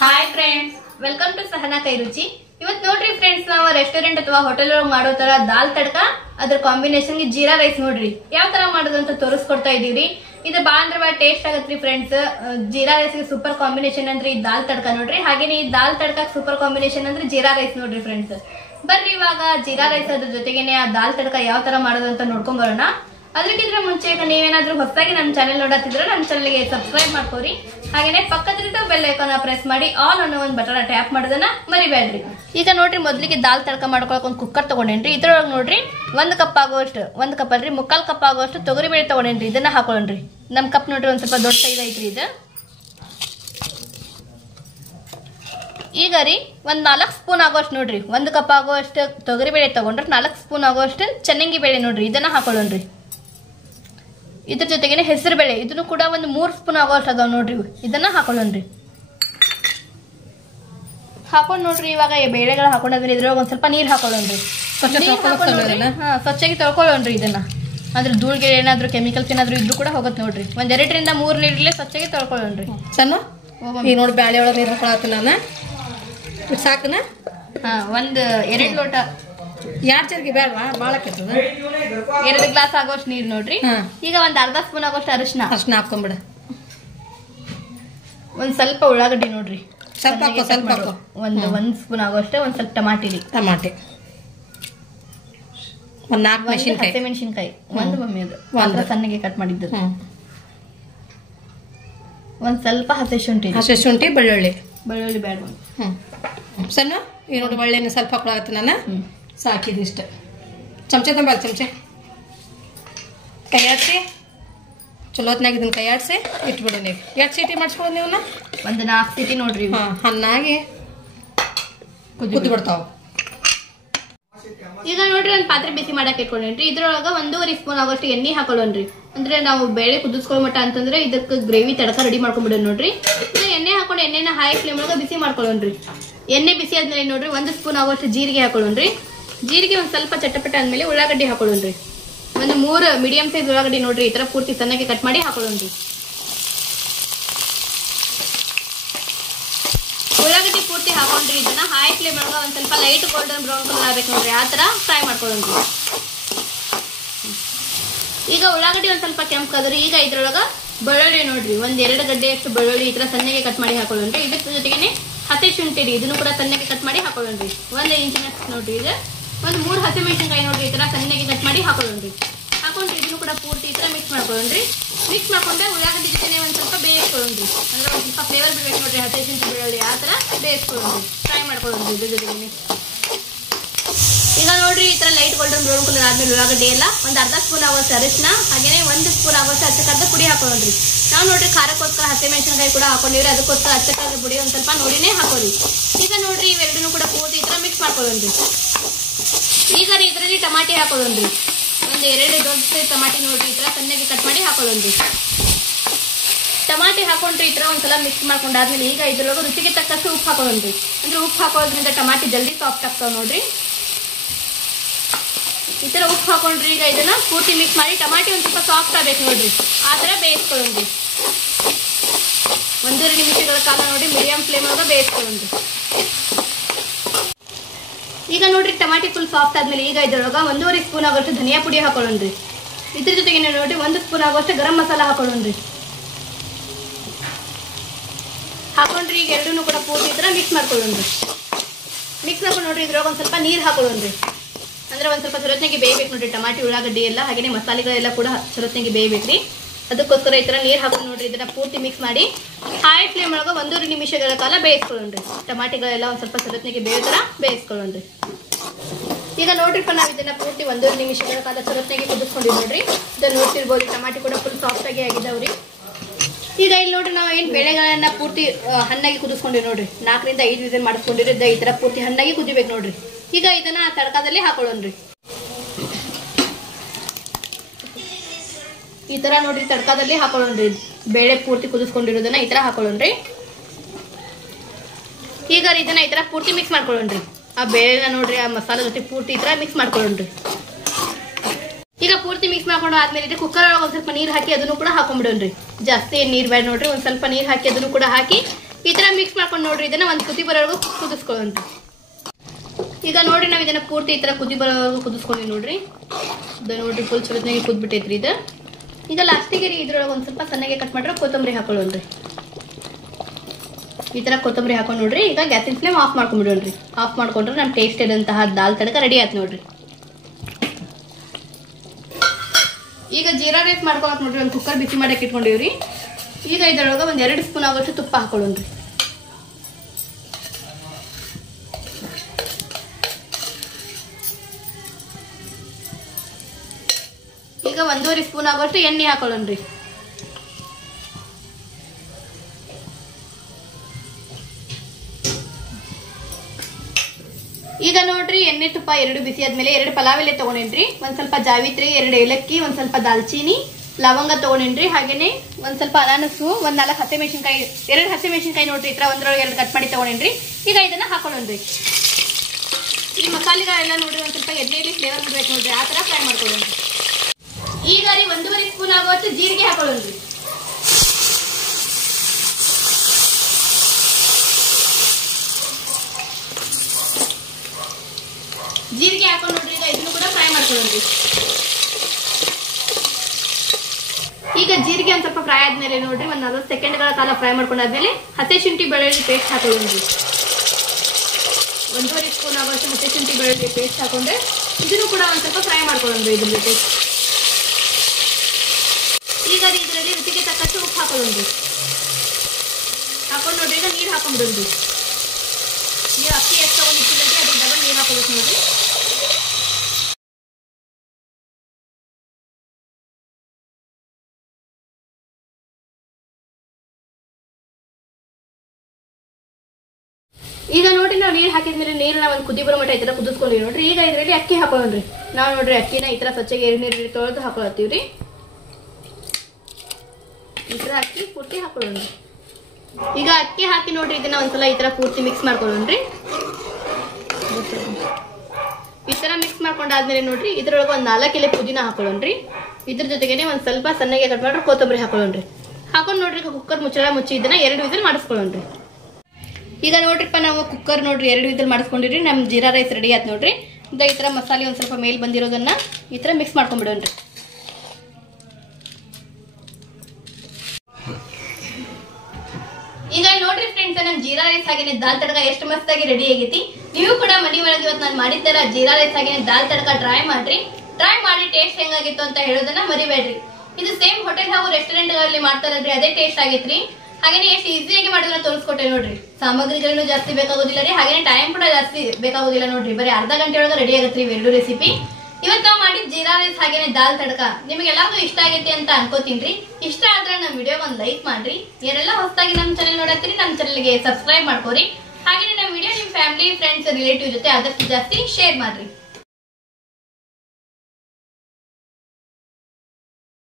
Hi friends, welcome to Sahana Kai Ruchi. ಇವತ್ತು ನೋಡ್ರಿ friends, ನಾವು ರೆಸ್ಟೋರೆಂಟ್ ಅಥವಾ ಹೋಟೆಲ್ ಒಳಗೆ ಮಾಡೋ ತರ ದಾಲ್ ತಡ್ಕ ಅದ್ರ ಕಾಂಬಿನೇಷನ್ ಗೆ ಜೀರಾ ರೈಸ್ ನೋಡ್ರಿ ಯಾವ ತರ ಮಾಡೋದು ಅಂತ ತೋರಿಸ್ಕೊಡ್ತಾ ಇದೀವಿ. ಇದು ಬಾಳ ಅಂದ್ರೆ ಬಾಳ ಟೇಸ್ಟ್ ಆಗತ್ರಿ ಫ್ರೆಂಡ್ಸ್. ಜೀರಾ ರೈಸ್ ಗೆ ಸೂಪರ್ ಕಾಂಬಿನೇಷನ್ ಅಂದ್ರೆ ಈ ದಾಲ್ ತಡ್ಕ ನೋಡ್ರಿ. ಹಾಗೇನೆ ಈ ದಾಲ್ ತಡ್ಕ ಸೂಪರ್ ಕಾಂಬಿನೇಷನ್ ಅಂದ್ರೆ ಜೀರಾ ರೈಸ್ ನೋಡ್ರಿ ಫ್ರೆಂಡ್ಸ್. ಬರ್ರಿ ಇವಾಗ ಜೀರಾ ರೈಸ್ ಅದ್ರ ಜೊತೆಗೇನೆ ಆ ದಾಲ್ ತಡ್ಕ ಯಾವ ತರ ಮಾಡೋದು ಅಂತ ನೋಡ್ಕೊಂಡ್ ಬರೋಣ. ಅದಕ್ಕಿಂತ ಮುಂಚೆ ನೀವೇನಾದ್ರೂ ಹೊಸದಾಗಿ ನಮ್ಮ ಚಾನೆಲ್ ನೋಡತ್ತಿದ್ರೆ ನಮ್ಮ ಚಾನೆಲ್ಗೆ ಸಬ್ಸ್ಕ್ರೈಬ್ ಮಾಡ್ಕೋರಿ. ಹಾಗೇನೆ ಪಕ್ಕದಲ್ಲಿರೋ ಬೆಲ್ ಐಕಾನ್ ಪ್ರೆಸ್ ಮಾಡಿ ಆಲ್ ಅನ್ನೋ ಒಂದು ಬಟನ್ ಟ್ಯಾಪ್ ಮಾಡೋದನ್ನ ಮರಿಬೇಡ್ರಿ. ಈಗ ನೋಡ್ರಿ, ಮೊದ್ಲಿಗೆ ದಾಲ್ ತಡ್ಕ ಮಾಡ್ಕೊಳಕ್ ಒಂದು ಕುಕ್ಕರ್ ತಗೊಂಡೇನ್ರಿ. ಇದ್ರೊಳಗೆ ನೋಡ್ರಿ 1 ಕಪ್ ಆಗೋಷ್ಟು, 1 ಕಪ್ ಅಲ್ರಿ 3/4 ಕಪ್ ಆಗೋಷ್ಟು ತೊಗರಿ ಬೇಳೆ ತಗೊಂಡೇನ್ರಿ. ಇದನ್ನ ಹಾಕೊಳ್ಳೋಣ್ರಿ. ನಮ್ ಕಪ್ ನೋಡ್ರಿ ಒಂದ್ ಸ್ವಲ್ಪ ದೊಡ್ಡ ಸೈಜ್ ಐತ್ರಿ ಇದು. ಈಗ ರೀ ಒಂದ್ 4 ಸ್ಪೂನ್ ಆಗೋಷ್ಟು ನೋಡ್ರಿ, 1 ಕಪ್ ಆಗೋಷ್ಟು ತೊಗರಿ ಬೇಳೆ ತಗೊಂಡ್ರೆ 4 ಸ್ಪೂನ್ ಆಗೋಷ್ಟು ಚೆನ್ನಂಗಿ ಬೇಳೆ ನೋಡ್ರಿ, ಇದನ್ನ ಹಾಕೊಳ್ಳೋಣ್ರಿ. ಇದ್ರ ಜೊತೆಗೇನೆ ಹೆಸರು ಬೇಳೆ, ಇದನ್ನು ಕೂಡ ಒಂದು 3 ಸ್ಪೂನ್ ಆಗೋಷ್ಟು ಅದಾವ ನೋಡ್ರಿ, ಇದನ್ನ ಹಾಕೊಳ್ಳೋಣ್ರಿ. ಹಾಕೊಂಡ್ ನೋಡ್ರಿ, ಇವಾಗ ಬೇಳೆಗಳು ಹಾಕೊಂಡ್ರೆ ಇದ್ರೊಳಗೆ ಒಂದ್ ಸ್ವಲ್ಪ ನೀರ್ ಹಾಕೊಳ್ಳೋಣ್ರಿ. ಸ್ವಚ್ಛಾಗಿ ತೊಳ್ಕೊಳ್ಳೋಣ್ರಿ ಇದನ್ನ. ಅಂದ್ರೆ ಧೂಳ್ಗೆ ಏನಾದ್ರು ಕೆಮಿಕಲ್ಸ್ ಏನಾದ್ರು ಇದ್ರು ಕೂಡ ಹೋಗುತ್ತೆ ನೋಡ್ರಿ. ಒಂದ್ 2 ರಿಂದ 3 ನೀರ್ಲೆ ಸ್ವಚ್ಛಾಗಿ ತೊಳ್ಕೊಳ್ಳೋಣ್ರಿ. ಸಣ್ಣ ಈಗ ನೋಡಿ ಬ್ಯಾಳೆ ಒಳಗೆ ನೀರು ಹಾಕೊಳತ್ತ ನಾನು ಸಾಕನ. ಒಂದ್ 2 ಲೋಟ, 2 ಚರ್ಗಿ ಬೇಡವಾ, ಭಾಳ ಕೆಟ್ಟದ. 2 ಗ್ಲಾಸ್ ಆಗೋಷ್ಟು ನೀರ್ ನೋಡ್ರಿ. ಈಗ ಒಂದ್ ಅರ್ಧ ಸ್ಪೂನ್ ಆಗೋಷ್ಟು ಅರಿಶಿನ ಹಾಕೊಂಬಿಡ. ಒಂದ್ ಸ್ವಲ್ಪ ಉಳ್ಳಾಗಡ್ಡಿ ನೋಡ್ರಿ, ಸ್ವಲ್ಪ ಹಾಕೋ. ಒಂದ್ ಸ್ಪೂನ್ ಆಗೋಷ್ಟು. ಒಂದ್ ಸ್ವಲ್ಪ ಟಮಾಟಿ ರೀ, ಟಮಾಟೆ. ಒಂದ್ 4 ಮೆಣಸಿನ್ಕಾಯಿ, ಹಸಿಮೆಣಸಿನ್ಕಾಯಿ ಒಂದು ಮಮ್ಮಿ ಅದು ಸಣ್ಣಗೆ ಕಟ್ ಮಾಡಿದ್ದು. ಒಂದ್ ಸ್ವಲ್ಪ ಹಸಿ ಶುಂಠಿ, ಬೆಳ್ಳುಳ್ಳಿ ಬೇಡ. ಸಣ್ಣ ಈಗ ನೋಡಿ ಒಳ್ಳೆನ ಸ್ವಲ್ಪ ಹಾಕೊಳತ್ತ ನಾನು. ಸಾಕಿದಿಷ್ಟ ಚಮಚೆ ತಂಬಲ್ಲ, ಚಮಚೆ ಕೈ ಆಡಿಸಿ ಚಲೋ ಹೊತ್ನಾಗ ಇದನ್ನ ಕೈ ಆಡಿಸಿ ಇಟ್ಬಿಡು. ನೀವು ಎಷ್ಟು ಸೀಟಿ ಮಾಡಿಸ್ಕೊಳ್ಳೋದು ನೀವು? ಒಂದು 4 ಸೀಟಿ ನೋಡ್ರಿ. ಹಣ್ಣಾಗಿ ಕುದ್ದು ಬಿಡ್ತಾವ. ಈಗ ನೋಡ್ರಿ, ಒಂದ್ ಪಾತ್ರೆ ಬಿಸಿ ಮಾಡಕ್ ಇಟ್ಕೊಂಡೇನ್ರಿ. ಇದ್ರೊಳಗ 1.5 ಸ್ಪೂನ್ ಆಗೋಷ್ಟು ಎಣ್ಣೆ ಹಾಕೊಳ್ಳೋಣ್ರಿ. ಅಂದ್ರೆ ನಾವು ಬೇಳೆ ಕುದಿಸ್ಕೊಳ್ಳೋ ಮಟ್ಟ ಅಂತಂದ್ರೆ ಇದಕ್ಕೆ ಗ್ರೇವಿ ತಡಕ ರೆಡಿ ಮಾಡ್ಕೊಂಡ್ಬಿಡೋಣ ನೋಡ್ರಿ. ಈಗ ಎಣ್ಣೆ ಹಾಕೊಂಡು ಎಣ್ಣೆನ ಹೈ ಫ್ಲೇಮ್ ಒಳಗ ಬಿಸಿ ಮಾಡ್ಕೊಳ್ಳೋಣ್ರಿ. ಎಣ್ಣೆ ಬಿಸಿ ಆದ್ಮೇಲೆ ನೋಡ್ರಿ 1 ಸ್ಪೂನ್ ಆಗೋಷ್ಟು ಜೀರಿಗೆ ಹಾಕೊಳ್ಳೋಣ್ರಿ. ಜೀರಿಗೆ ಒಂದ್ ಸ್ವಲ್ಪ ಚಟಪಟ ಆದ್ಮೇಲೆ ಉಳ್ಳಾಗಡ್ಡಿ ಹಾಕೊಳ್ಳೋಣ್ರಿ. ಒಂದು 3 ಮೀಡಿಯಂ ಸೈಜ್ ಉಳ್ಳಾಗಡ್ಡಿ ನೋಡ್ರಿ, ಈ ತರ ಪೂರ್ತಿ ಸಣ್ಣಗೆ ಕಟ್ ಮಾಡಿ ಹಾಕೊಳ್ಳೋಣ್ರಿ. ಉಳ್ಳಾಗಡ್ಡಿ ಪೂರ್ತಿ ಹಾಕೊಂಡ್ರಿ. ಇದನ್ನ ಹೈ ಫ್ಲೇಮ್ ಒಳಗ ಒಂದ್ ಸ್ವಲ್ಪ ಲೈಟ್ ಗೋಲ್ಡನ್ ಬ್ರೌನ್ ಕಲರ್ ಆಗ್ಬೇಕು ನೋಡ್ರಿ, ಆ ತರ ಫ್ರೈ ಮಾಡ್ಕೊಳ್ಳೋಣ್ರಿ. ಈಗ ಉಳ್ಳಾಗಡ್ಡಿ ಒಂದ್ ಸ್ವಲ್ಪ ಕೆಂಪಗಾದ್ರಿ. ಈಗ ಇದ್ರೊಳಗ ಬೆಳ್ಳುಳ್ಳಿ ನೋಡ್ರಿ, 1-2 ಗಡ್ಡೆಯಷ್ಟು ಬೆಳ್ಳುಳ್ಳಿ ಈ ತರ ಸಣ್ಣಗೆ ಕಟ್ ಮಾಡಿ ಹಾಕೊಳ್ಳೋಣ್ರಿ. ಇದಕ್ಕೆ ಜೊತೆಗೆ ಹಸಿ ಶುಂಠಿ ರೀ, ಇದನ್ನು ಕೂಡ ಸಣ್ಣಗೆ ಕಟ್ ಮಾಡಿ ಹಾಕೊಳ್ಳೋಣ್ರಿ. 1 ಇಂಚಿನಷ್ಟು ನೋಡ್ರಿ. ಇದು ಒಂದು 3 ಹಸಿಮೆಣಸಿನ್ಕಾಯಿ ನೋಡ್ರಿ, ಈ ತರ ಸಣ್ಣಗೆ ಕಟ್ ಮಾಡಿ ಹಾಕೊಳ್ಳೋಣ್ರಿ. ಹಾಕೊಂಡ್ರಿ ಇದನ್ನು ಕೂಡ ಪೂರ್ತಿ ಈ ತರ ಮಿಕ್ಸ್ ಮಾಡ್ಕೊಳ್ಳೋಣ್ರಿ. ಮಿಕ್ಸ್ ಮಾಡ್ಕೊಂಡ್ರೆ ಉಳ್ಳಾಗಡ್ಡಿ ಜೊತೆ ಒಂದ್ ಸ್ವಲ್ಪ ಬೇಯಿಸ್ಕೊಳ್ಳೋಣ್ರಿ. ಅಂದ್ರೆ ಒಂದ್ ಸ್ವಲ್ಪ ಫ್ಲೇವರ್ ಬಿಡ್ಬೇಕು ನೋಡ್ರಿ, ಹಸಿ ಶುಂಠಿ ಬೆಳ್ಳುಳ್ಳಿ ಆ ತರ ಬೇಯಿಸ್ಕೊಳ್ಳೋಣ್ರಿ, ಫ್ರೈ ಮಾಡ್ಕೊಳ್ಳೋಣ್ರಿ ಇದ್ರ ಜೊತೆಗೆ. ಈಗ ನೋಡ್ರಿ, ಈ ತರ ಲೈಟ್ ಗೋಲ್ಡನ್ ಬ್ರೌನ್ ಕಲರ್ ಆದ್ಮೇಲೆ ಉಳ್ಳಾಗಡ್ಡಿ ಎಲ್ಲ ಒಂದ್ ಅರ್ಧ ಸ್ಪೂನ್ ಆಗೋಷ್ಟು ಅರಿಶಿನ, ಹಾಗೇನೆ 1 ಸ್ಪೂನ್ ಆಗೋಷ್ಟು ಅಚ್ಚಕಾರದ ಪುಡಿ ಹಾಕೊಳ್ಳೋಣ್ರಿ. ನಾವು ನೋಡ್ರಿ ಖಾರಕ್ಕೋಸ್ಕರ ಹಸಿಮೆಣಸಿನಕಾಯಿ ಕೂಡ ಹಾಕೊಂಡಿವ್ರಿ, ಅದಕ್ಕೋಸ್ಕರ ಅಚ್ಚಕಾರದ ಪುಡಿ ಒಂದ್ ಸ್ವಲ್ಪ ನೋಡಿನೇ ಹಾಕೋರಿ. ಈಗ ನೋಡ್ರಿ, ಇವೆರಡನ್ನೂ ಕೂಡ ಪೂರ್ತಿ ಈ ತರ ಮಿಕ್ಸ್ ಮಾಡ್ಕೊಳ್ಳೋಣ್ರಿ. ಈಗ ಇದರಲ್ಲಿ ಟಮಾಟಿ ಹಾಕೊಳ್ಳೋಣ್ರಿ. ಒಂದ್ 2 ದೊಡ್ಡ ಸೈಜ್ ಟಮಾಟಿ ನೋಡ್ರಿ, ಈ ತರ ಸಣ್ಣಗೆ ಕಟ್ ಮಾಡಿ ಹಾಕೊಳ್ಳೋಣ್ರಿ. ಟಮಾಟಿ ಹಾಕೊಂಡ್ರಿ ಈ ತರ ಒಂದ್ಸಲ ಮಿಕ್ಸ್ ಮಾಡ್ಕೊಂಡಾದ್ಮೇಲೆ ಈಗ ಇದ್ರೊಳಗೆ ರುಚಿಗೆ ತಕ್ಕಷ್ಟು ಉಪ್ಪು ಹಾಕೊಳ್ಳೋಣ್ರಿ. ಅಂದ್ರೆ ಉಪ್ಪು ಹಾಕೋದ್ರಿಂದ ಟಮಾಟಿ ಜಲ್ದಿ ಸಾಫ್ಟ್ ಆಗ್ತಾವ ನೋಡ್ರಿ. ಈ ತರ ಉಪ್ಪು ಹಾಕೊಂಡ್ರಿ. ಈಗ ಇದನ್ನ ಪೂರ್ತಿ ಮಿಕ್ಸ್ ಮಾಡಿ ಟಮಾಟಿ ಒಂದ್ ಸ್ವಲ್ಪ ಸಾಫ್ಟ್ ಆಗ್ಬೇಕು ನೋಡ್ರಿ, ಆ ತರ ಬೇಯಿಸ್ಕೊಳ್ಳೋಣ್ರಿ. 1-2 ನಿಮಿಷಗಳ ಕಾಲ ನೋಡ್ರಿ ಮೀಡಿಯಂ ಫ್ಲೇಮ್ ಒಳಗ ಬೇಯಿಸ್ಕೊಳ್ಳೋಣ್ರಿ. ಈಗ ನೋಡ್ರಿ, ಟಮಾಟಿ ಫುಲ್ ಸಾಫ್ಟ್ ಆದ್ಮೇಲೆ ಈಗ ಇದ್ರೊಳಗ 1.5 ಸ್ಪೂನ್ ಆಗೋಷ್ಟು ಧನಿಯಾ ಪುಡಿ ಹಾಕೊಳ್ಳೋಣ್ರಿ. ಇದ್ರ ಜೊತೆಗೆ ನೋಡ್ರಿ 1 ಸ್ಪೂನ್ ಆಗೋಷ್ಟು ಗರಂ ಮಸಾಲ ಹಾಕೊಳ್ಳೋಣ್ರಿ. ಹಾಕೊಂಡ್ರಿ ಈಗ ಎರಡನ್ನೂ ಕೂಡ ಪೂರ್ತಿ ಈ ತರ ಮಿಕ್ಸ್ ಮಾಡ್ಕೊಳ್ಳೋಣ್ರಿ. ಮಿಕ್ಸ್ ಮಾಡ್ಕೊಂಡು ನೋಡ್ರಿ, ಇದ್ರೊಳಗ ಒಂದ್ ಸ್ವಲ್ಪ ನೀರ್ ಹಾಕೊಳ್ಳೋಣ್ರಿ. ಅಂದ್ರೆ ಒಂದ್ ಸ್ವಲ್ಪ ಚಲೋತ್ನಾಗಿ ಬೇಯ್ಬೇಕು ನೋಡ್ರಿ, ಟಮಾಟಿ ಉಳ್ಳಾಗಡ್ಡಿ ಎಲ್ಲ ಹಾಗೇನೆ ಮಸಾಲೆಗಳೆಲ್ಲ ಕೂಡ ಚಲೋತ್ನಾಗಿ ಬೇಯ್ಬೇಕ್ರಿ. ಅದಕ್ಕೋಸ್ಕರ ಈ ತರ ನೀರ್ ಹಾಕೊಂಡು ನೋಡ್ರಿ ಇದನ್ನ ಪೂರ್ತಿ ಮಿಕ್ಸ್ ಮಾಡಿ ಹೈ ಫ್ಲೇಮ್ ಒಳಗ 1-2 ನಿಮಿಷಗಳ ಕಾಲ ಬೇಯಿಸ್ಕೊಳ್ಳೋಣ್ರಿ. ಟಮಾಟಿಗಳೆಲ್ಲ ಒಂದ್ ಸ್ವಲ್ಪ ಚಲೋತ್ನಾಗಿ ಬೇಯೋ ತರ ಬೇಯಿಸ್ಕೊಳ್ಳೋಣ್ರಿ. ಈಗ ನೋಡ್ರಿ, ನಾವ್ ಇದನ್ನ ಪೂರ್ತಿ 1-2 ನಿಮಿಷಗಳ ಕಾಲ ಚಲೋತ್ನಾಗಿ ಕುದಿಸ್ಕೊಂಡಿವಿ ನೋಡ್ರಿ. ಇದನ್ನ ನೋಡ್ತಿರ್ಬೋದು, ಟಮಾಟಿ ಕೂಡ ಫುಲ್ ಸಾಫ್ಟ್ ಆಗಿ ಆಗಿದಾವ್ರಿ. ಈಗ ಇಲ್ಲಿ ನೋಡ್ರಿ, ನಾವು ಏನ್ ಬೇಳೆಗಳನ್ನ ಪೂರ್ತಿ ಹಣ್ಣಾಗಿ ಕುದಿಸ್ಕೊಂಡಿವಿ ನೋಡ್ರಿ, 4 ರಿಂದ 5 ವಿಸಿಲ್ ಮಾಡಿಸ್ಕೊಂಡಿರೋದ ಈ ತರ ಪೂರ್ತಿ ಹಣ್ಣಾಗಿ ಕುದಿಬೇಕು ನೋಡ್ರಿ. ಈಗ ಇದನ್ನ ತಡಕದಲ್ಲಿ ಹಾಕೊಳ್ಳೋಣ್ರಿ. ಈ ತರ ನೋಡ್ರಿ ತಡಕದಲ್ಲಿ ಹಾಕೊಳ್ಳೋಣ್ರಿ. ಬೇಳೆ ಪೂರ್ತಿ ಕುದಿಸ್ಕೊಂಡಿರೋದನ್ನ ಈ ತರ ಹಾಕೊಳ್ಳೋಣ್ರಿ. ಈಗ ಇದನ್ನ ಈ ತರ ಪೂರ್ತಿ ಮಿಕ್ಸ್ ಮಾಡ್ಕೊಳ್ಳೋಣ್ರಿ. ಆ ಬೇಳೆನ ನೋಡ್ರಿ ಆ ಮಸಾಲೆ ಜೊತೆ ಪೂರ್ತಿ ಈ ತರ ಮಿಕ್ಸ್ ಮಾಡ್ಕೊಳ್ಳೋಣ್ರಿ. ಈಗ ಪೂರ್ತಿ ಮಿಕ್ಸ್ ಮಾಡ್ಕೊಂಡು ಆದ್ಮೇಲೆ ಇದು ಕುಕ್ಕರ್ ಒಳಗೆ ಒಂದ್ ಸ್ವಲ್ಪ ನೀರ್ ಹಾಕಿ ಅದನ್ನು ಕೂಡ ಹಾಕೊಂಡ್ಬಿಡೋಣ್ರಿ. ಜಾಸ್ತಿ ನೀರ್ ಬೇಡ ನೋಡ್ರಿ, ಒಂದ್ ಸ್ವಲ್ಪ ನೀರ್ ಹಾಕಿ ಅದನ್ನು ಕೂಡ ಹಾಕಿ ಈ ತರ ಮಿಕ್ಸ್ ಮಾಡ್ಕೊಂಡು ನೋಡ್ರಿ ಇದನ್ನ ಒಂದು ಕುದಿ ಬರೋವರೆಗೂ ಕುದಿಸ್ಕೊಳ್ಳೋಣ. ಈಗ ನೋಡ್ರಿ ನಾವು ಇದನ್ನ ಪೂರ್ತಿ ಈ ತರ ಕುದಿ ಬರೋವರೆಗೂ ಕುದಿಸ್ಕೊಂಡಿ ನೋಡ್ರಿ. ಇದು ನೋಡ್ರಿ ಫುಲ್ ಚಲೋತ್ನಾಗಿ ಕುದ್ಬಿಟ್ಟೈತ್ರಿ ಇದು. ಈಗ ಲಾಸ್ಟಿಗೆ ಇದ್ರೊಳಗೆ ಒಂದು ಸ್ವಲ್ಪ ಸಣ್ಣಗೆ ಕಟ್ ಮಾಡ್ರೆ ಕೊತ್ತಂಬರಿ ಹಾಕೊಳ್ಳೋಣ್ರಿ. ಈ ತರ ಕೊತ್ತಂಬರಿ ಹಾಕೊಂಡು ನೋಡ್ರಿ. ಈಗ ಗ್ಯಾಸಿನ ಫ್ಲೇಮ್ ಆಫ್ ಮಾಡ್ಕೊಂಡ್ಬಿಡೋಣ್ರಿ. ಆಫ್ ಮಾಡ್ಕೊಂಡ್ರೆ ನಮ್ಮ ಟೇಸ್ಟ್ ಇರೋಂತಹ ದಾಲ್ ತಡಕ ರೆಡಿ ಆಯ್ತು ನೋಡ್ರಿ. ಈಗ ಜೀರಾ ರೈಸ್ ಮಾಡ್ಕೊಳಕ್ ನೋಡ್ರಿ ಒಂದು ಕುಕ್ಕರ್ ಬಿಸಿ ಮಾಡಕ್ಕೆ ಇಟ್ಕೊಂಡಿವ್ರಿ. ಈಗ ಇದ್ರೊಳಗೆ ಒಂದು 2 ಸ್ಪೂನ್ ಆಗೋಷ್ಟು ತುಪ್ಪ ಹಾಕೊಳ್ಳೋಣ್ರಿ. ಈಗ 1.5 ಸ್ಪೂನ್ ಆಗೋಷ್ಟು ಎಣ್ಣೆ ಹಾಕೊಳ್ಳೋಣ್ರಿ. ಈಗ ನೋಡ್ರಿ ಎಣ್ಣೆ ತುಪ್ಪ 2 ಬಿಸಿ ಆದ್ಮೇಲೆ 2 ಪಲಾವ್ ಎಲೆ ತಗೊಂಡೇನ್ರಿ. ಒಂದ್ ಸ್ವಲ್ಪ ಜಾವಿತ್ರಿ, 2 ಏಲಕ್ಕಿ, ಒಂದ್ ಸ್ವಲ್ಪ ದಾಲ್ಚೀನಿ, ಲವಂಗ ತಗೊಂಡೇನ್ರಿ. ಹಾಗೇನೆ ಒಂದ್ ಸ್ವಲ್ಪ ಅನಾನಸು, ಒಂದ್ 4 ಹಸಿಮೆಣಸಿನ್ಕಾಯಿ, 2 ಹಸಿಮೆಣಸಿನ್ಕಾಯಿ ನೋಡ್ರಿ. ಈ ತರ ಒಂದ್ರೊಳಗೆ 2 ಕಟ್ ಮಾಡಿ ತಗೊಂಡೇನ್ರಿ. ಈಗ ಇದನ್ನ ಹಾಕೊಳ್ಳೋಣ್ರಿ. ಈ ಮಸಾಲೆಗಳೆಲ್ಲ ನೋಡ್ರಿ ಒಂದ್ ಸ್ವಲ್ಪ ಎಣ್ಣೆಯಲ್ಲಿ ಫ್ಲೇವರ್ ಬರ್ಬೇಕು ನೋಡ್ರಿ, ಆ ತರ ಫ್ರೈ ಮಾಡ್ಕೊಳ್ಳೋಣ್ರಿ. ಈಗ ರೀ 1.5 ಸ್ಪೂನ್ ಆಗುವಷ್ಟು ಜೀರಿಗೆ ಹಾಕೊಳ್ಳೋಣ್ರಿ. ಜೀರಿಗೆ ಹಾಕೊಂಡು ನೋಡ್ರಿ ಈಗ ಇದನ್ನು ಕೂಡ ಫ್ರೈ ಮಾಡ್ಕೊಳ್ಳೋಣ್ರಿ. ಈಗ ಜೀರಿಗೆ ಒಂದ್ ಸ್ವಲ್ಪ ಫ್ರೈ ಆದ್ಮೇಲೆ ನೋಡ್ರಿ ಒಂದ್ 40 ಸೆಕೆಂಡ್ಗಳ ಕಾಲ ಫ್ರೈ ಮಾಡ್ಕೊಂಡಾದ್ಮೇಲೆ ಹಸಿ ಶುಂಠಿ ಬೆಳ್ಳುಳ್ಳಿ ಪೇಸ್ಟ್ ಹಾಕೊಳ್ಳೋಣ್ರಿ. 1.5 ಸ್ಪೂನ್ ಆಗೋಷ್ಟು ಹಸಿ ಶುಂಠಿ ಬೆಳ್ಳುಳ್ಳಿ ಪೇಸ್ಟ್ ಹಾಕೊಂಡ್ರೆ ಇದನ್ನು ಕೂಡ ಒಂದ್ ಸ್ವಲ್ಪ ಫ್ರೈ ಮಾಡ್ಕೊಳ್ಳೋಣ್ರಿ ಇದ್ರ ಜೊತೆ. ಈಗ ಇದರಲ್ಲಿ ರುಚಿಗೆ ತಕ್ಕಷ್ಟು ಉಪ್ಪು ಹಾಕೊಳ್ಳೋಣ್ರಿ. ಹಾಕೊಂಡು ನೋಡ್ರಿ ಈಗ ನೀರು ಹಾಕೊಂಡ್ಬಿಡೋಣ್ರಿ. ನೀವು ಅಕ್ಕಿ ಎಷ್ಟು ತಗೊಂಡಿರ್ತೀರಿ ಅದ್ರ ಡಬಲ್ ನೀರು ಹಾಕೋಬೇಕು ನೋಡ್ರಿ. ಈಗ ನೋಡ್ರಿ ನಾವು ನೀರು ಹಾಕಿದ್ಮೇಲೆ ನೀರನ್ನ ಒಂದು ಕುದಿ ಬರೋ ಮಟ್ಟ ಈ ತರ ಕುದಿಸ್ಕೊಂಡಿವಿ ನೋಡ್ರಿ. ಈಗ ಇದರಲ್ಲಿ ಅಕ್ಕಿ ಹಾಕೊಳ್ಳೋಣ್ರಿ. ನಾವು ನೋಡ್ರಿ ಅಕ್ಕಿನ ಈ ತರ ಸ್ವಚ್ಛಗೆ ನೀರು ತೊಳೆದು ಹಾಕೊಳತ್ತೀವ್ರಿ. ಈ ತರ ಅಕ್ಕಿ ಪೂರ್ತಿ ಹಾಕೊಳ್ಳೋಣ್ರಿ. ಈಗ ಅಕ್ಕಿ ಹಾಕಿ ನೋಡ್ರಿ ಇದನ್ನ ಒಂದ್ಸಲ ಈ ತರ ಪೂರ್ತಿ ಮಿಕ್ಸ್ ಮಾಡ್ಕೊಳ್ಳೋಣ್ರಿ. ಈ ತರ ಮಿಕ್ಸ್ ಮಾಡ್ಕೊಂಡಾದ್ಮೇಲೆ ನೋಡ್ರಿ ಇದ್ರೊಳಗೆ ಒಂದು 4 ಎಲೆ ಪುದೀನ ಹಾಕೊಳ್ಳೋಣ್ರಿ. ಇದ್ರ ಜೊತೆಗೇನೆ ಒಂದ್ ಸ್ವಲ್ಪ ಸಣ್ಣಗೆ ಕಟ್ ಮಾಡ್ರೆ ಕೊತ್ತಂಬರಿ ಹಾಕೊಳ್ಳೋಣ್ರಿ. ಹಾಕೊಂಡು ನೋಡ್ರಿ ಕುಕ್ಕರ್ ಮುಚ್ಚಳ ಮುಚ್ಚಿ ಇದನ್ನ 2 ವಿಸಿಲ್ ಮಾಡಿಸ್ಕೊಳ್ಳೋಣ್ರಿ. ಈಗ ನೋಡ್ರಿಪ್ಪ ನಾವು ಕುಕ್ಕರ್ ನೋಡ್ರಿ 2 ವಿಸಿಲ್ ಮಾಡಿಸ್ಕೊಂಡಿರಿ. ನಮ್ ಜೀರಾ ರೈಸ್ ರೆಡಿ ಆಯ್ತು ನೋಡ್ರಿ. ಈ ತರ ಮಸಾಲೆ ಒಂದ್ ಸ್ವಲ್ಪ ಮೇಲ್ ಬಂದಿರೋದನ್ನ ಈ ತರ ಮಿಕ್ಸ್ ಮಾಡ್ಕೊಂಡ್ಬಿಡೋಣ್ರಿ. ಈಗ ನೋಡ್ರಿ ಫ್ರೆಂಡ್ಸ್ ನಮ್ ಜೀರಾ ರೈಸ್ ಹಾಗೇನೆ ದಾಲ್ ತಡಕ ಎಷ್ಟು ಮಸ್ತಾಗಿ ರೆಡಿ ಆಗೈತಿ. ನೀವು ಕೂಡ ಮನಿ ಒಳಗೆ ಇವತ್ತು ನಾನು ಮಾಡಿದ್ದೆಲ್ಲ ಜೀರಾ ರೈಸ್ ಹಾಗೇನೆ ದಾಲ್ ತಡಕ ಟ್ರೈ ಮಾಡ್ರಿ. ಟ್ರೈ ಮಾಡಿ ಟೇಸ್ಟ್ ಹೆಂಗಾಗಿತ್ತು ಅಂತ ಹೇಳೋದನ್ನ ಮರಿಬೇಡ್ರಿ. ಇದು ಸೇಮ್ ಹೋಟೆಲ್ ಹಾಗೂ ರೆಸ್ಟೋರೆಂಟ್ ಗಳಲ್ಲಿ ಮಾಡ್ತಾರಲ್ರಿ ಅದೇ ಟೇಸ್ಟ್ ಆಗೈತ್ರಿ. ಹಾಗೇನೆ ಎಷ್ಟು ಈಸಿಯಾಗಿ ಮಾಡೋದನ್ನ ತೋರಿಸ್ಕೊಟ್ಟೆ ನೋಡ್ರಿ. ಸಾಮಗ್ರಿಗಳನ್ನು ಜಾಸ್ತಿ ಬೇಕಾಗೋದಿಲ್ಲ ರೀ, ಹಾಗೇನೆ ಟೈಮ್ ಕೂಡ ಜಾಸ್ತಿ ಬೇಕಾಗೋದಿಲ್ಲ ನೋಡ್ರಿ. ಬರೀ ಅರ್ಧ ಗಂಟೆ ಒಳಗೆ ರೆಡಿ ಆಗತ್ರಿ ಇವೆರಡು ರೆಸಿಪಿ. ಇವತ್ತು ನಾವು ಮಾಡಿದ ಜೀರಾ ರೈಸ್ ಹಾಗೇನೆ ದಾಲ್ ತಡಕ ನಿಮಗೆಲ್ಲರಿಗೂ ಇಷ್ಟ ಆಗೈತಿ ಅಂತ ಅನ್ಕೋತೀನಿ. ಇಷ್ಟ ಆದ್ರೆ ನಮ್ಮ ವಿಡಿಯೋ ಒಂದು ಲೈಕ್ ಮಾಡ್ರಿ. ಯಾರೆಲ್ಲ ಹೊಸದಾಗಿ ನಮ್ಮ ಚಾನೆಲ್ ನೋಡತ್ತೀರಿ ನಮ್ಮ ಚಾನೆಲ್ಗೆ ಸಬ್ಸ್ಕ್ರೈಬ್ ಮಾಡ್ಕೋರಿ. ಹಾಗೇನೆ ನಮ್ಮ ವಿಡಿಯೋ ನಿಮ್ಮ ಫ್ಯಾಮಿಲಿ, ಫ್ರೆಂಡ್ಸ್, ರಿಲೇಟಿವ್ ಜೊತೆ ಆದಷ್ಟು ಜಾಸ್ತಿ ಶೇರ್ ಮಾಡ್ರಿ.